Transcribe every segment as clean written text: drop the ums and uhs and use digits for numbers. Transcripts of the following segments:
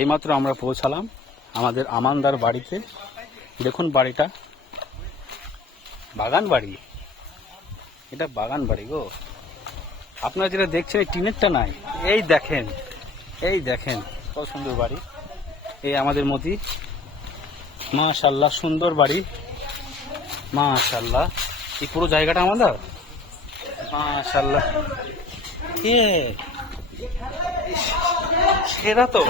এইমাত্র আমরা পৌঁছালাম আমাদের আমানদার বাড়িতে। দেখুন বাড়িটা, বাগান বাড়ি, এটা বাগান বাড়ি গো। আপনারা যেটা দেখছেন এই টিনেরটা নাই, এই দেখেন, এই দেখেন কত সুন্দর বাড়ি। এই আমাদের মতি, মাশাআল্লাহ সুন্দর বাড়ি, মাশাআল্লাহ। এই পুরো জায়গাটা আমাদের, মাশাআল্লাহ। এ সেরা তো,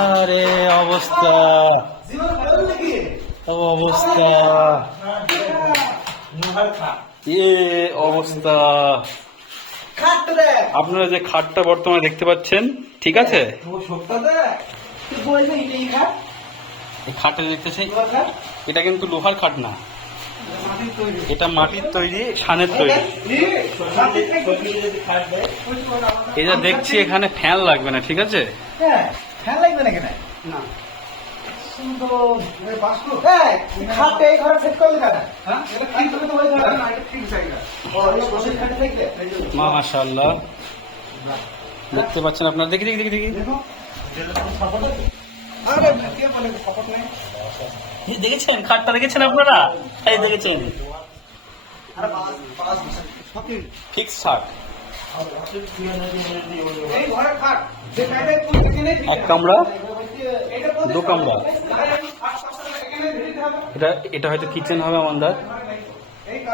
আরে অবস্থা, অবস্থা, এ অবস্থা। আপনারা যে খাটটা বর্তমানে দেখতে পাচ্ছেন, ঠিক আছে, এই খাটটা দেখতেছেন, এটা কিন্তু লোহার খাট না, এটা মাটির তৈরি, সানের তৈরি। এটা দেখছি এখানে ফ্যান লাগবে না, ঠিক আছে? ফ্যান লাগবে না কেন? না মাশাআল্লাহ, দেখতে পাচ্ছেন আপনারা, দেখি দেখি দেখি দেখি, দেখেছেন খাটটা, দেখেছেন আপনারা, এই দেখেছেন, ফিক্স খাট, এক কামরা, দু কামরা। এটা হয়তো কিচেন হবে আমাদের।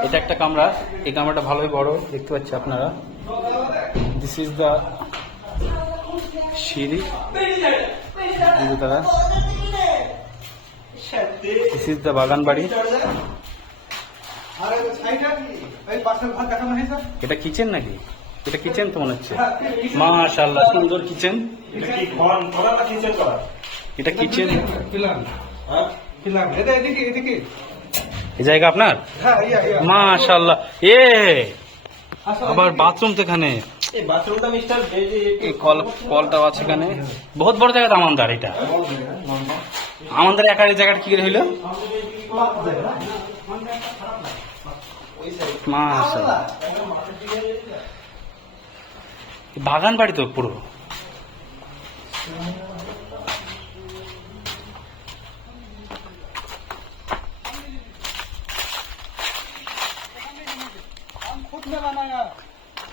এটা একটা কামরা, এই কামরাটা ভালোই বড়, দেখতে পাচ্ছি আপনারা। দিস ইজ দ্য সিঁড়ি, দিস ইজ দ্য বাগান বাড়ি। এটা কিচেন নাকি? এটা কিচেন তো মনে হচ্ছে। মাশাআল্লাহ সুন্দর কিচেন, এটা কিচেন। এই জায়গা আপনার, মাশাআল্লাহ। এ আবার বাথরুম তো এখানে, কলটাও আছে এখানে, বহুত বড় জায়গা। আমানদার, এটা আমানদার একার জায়গাটা কি করে হইলো? মাশাআল্লাহ, বাগান বাড়ি তো পুরো।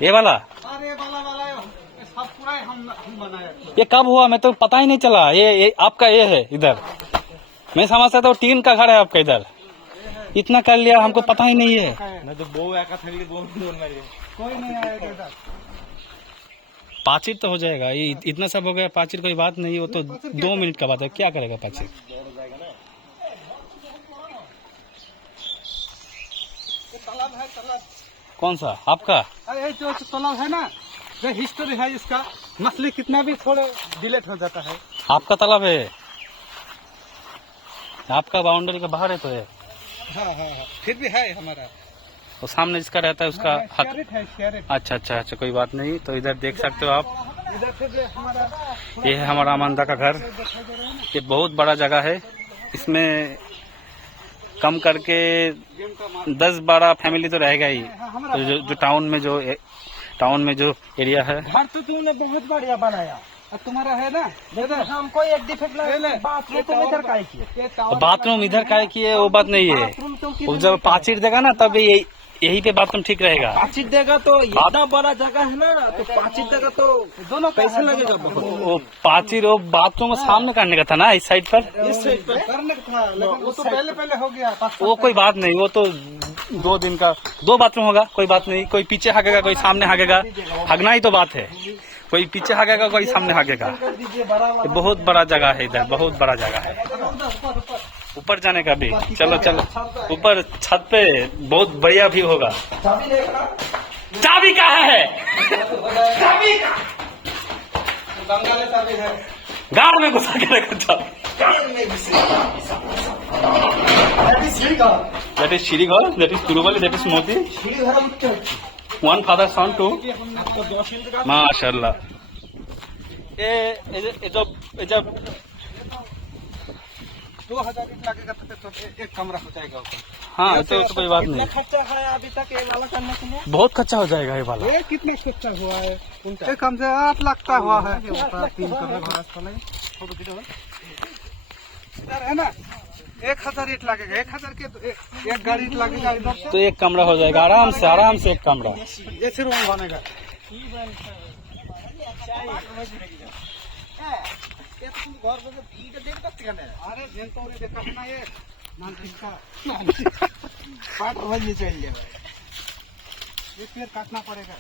ये वाला, अरे वाला सब पूरा हम बनाया। ये कब हुआ? मैं तो पता ही नहीं चला। ये आपका ये है इधर, मैं समझता था टीन का घर है आपका इधर। इतना कर लिया, हमको पता ही नहीं है। मैं तो बो एका था, कोई नहीं आएगा इधर। पाचिर तो हो जाएगा, ये इतना सब हो गया, पाचिर कोई बात नहीं, वो तो 2 मिनट का बात है, क्या करेगा पाचिर। तालाब है, तालाब कौन सा आपका? अरे जो तालाब है ना, जो हिस्ट्री है इसका, मछली कितना भी थोड़ा डिलीट हो जाता है। आपका तालाब है, आपका बाउंड्री के बाहर है तो है। हाँ हाँ हाँ, फिर भी है हमारा, तो सामने जिसका रहता है उसका हक। शेयरेट है, शेयरेट। अच्छा अच्छा अच्छा, कोई बात नहीं। तो इधर देख सकते हो आप, इधर से जो हमारा, ये है हमारा अमानदा का घर। ये बहुत बड़ा जगह है, इसमें कम करके 10-12 फैमिली तो रहेगा ही। तो जो टाउन में जो एरिया है। घर तो तुमने बहुत बढ़िया बनाया, और तुम्हारा है ना, हमको एक डिफेक्ट लगा, बाथरूम तुम इधर का किए, बाथरूम इधर का किए, वो बात नहीं है। वो जब पाचिर देगा ना, तब यही पे बाथरूम ठीक रहेगा। पाचिर देगा तो इतना बड़ा जगह है ना, तो पाचिर देगा तो दोनों पैसे लगेगा बहुत। वो पाचिर, वो बाथरूम सामने करने का था ना, इस साइड पर। इस साइड पर करने का था, लेकिन वो तो पहले हो गया। वो कोई बात नहीं, वो तो 2 दिन का 2 बाथरूम होगा, कोई बात नहीं। कोई पीछे हागेगा, कोई सामने हागेगा, हगना ही तो बात है। कोई पीछे हागेगा, कोई सामने हागेगा। ये बहुत बड़ा जगह है इधर, बहुत बड़ा जगह है। ऊपर जाने का भी, चलो चलो ऊपर छत पे बहुत बढ़िया भी होगा। चाबी कहाँ है? गाड़ में घुसा के रखा चाबी। That is Shirigol, that is Turubali, that is Moti. One father son too. माशाल्लाह। ये जब 2000 ईंट लगेगा तो एक कमरा हो जाएगा ऊपर। हाँ तो कोई बात कितना नहीं, खर्चा है अभी तक ये वाला करने के लिए? बहुत खर्चा हो जाएगा ये वाला। ये कितना खर्चा हुआ है ये कम से 8 लाख का हुआ है। 3 है ना, 1000 ईंट लगेगा। 1000 के तो एक गाड़ी ईंट लगेगा इधर से। तो एक कमरा हो जाएगा आराम से एक कमरा। ऐसे रूम बनेगा। अरे जेंटोरी देखा ना ये नाम किसका पाट बजने चाहिए भाई। ये पेड़ काटना पड़ेगा।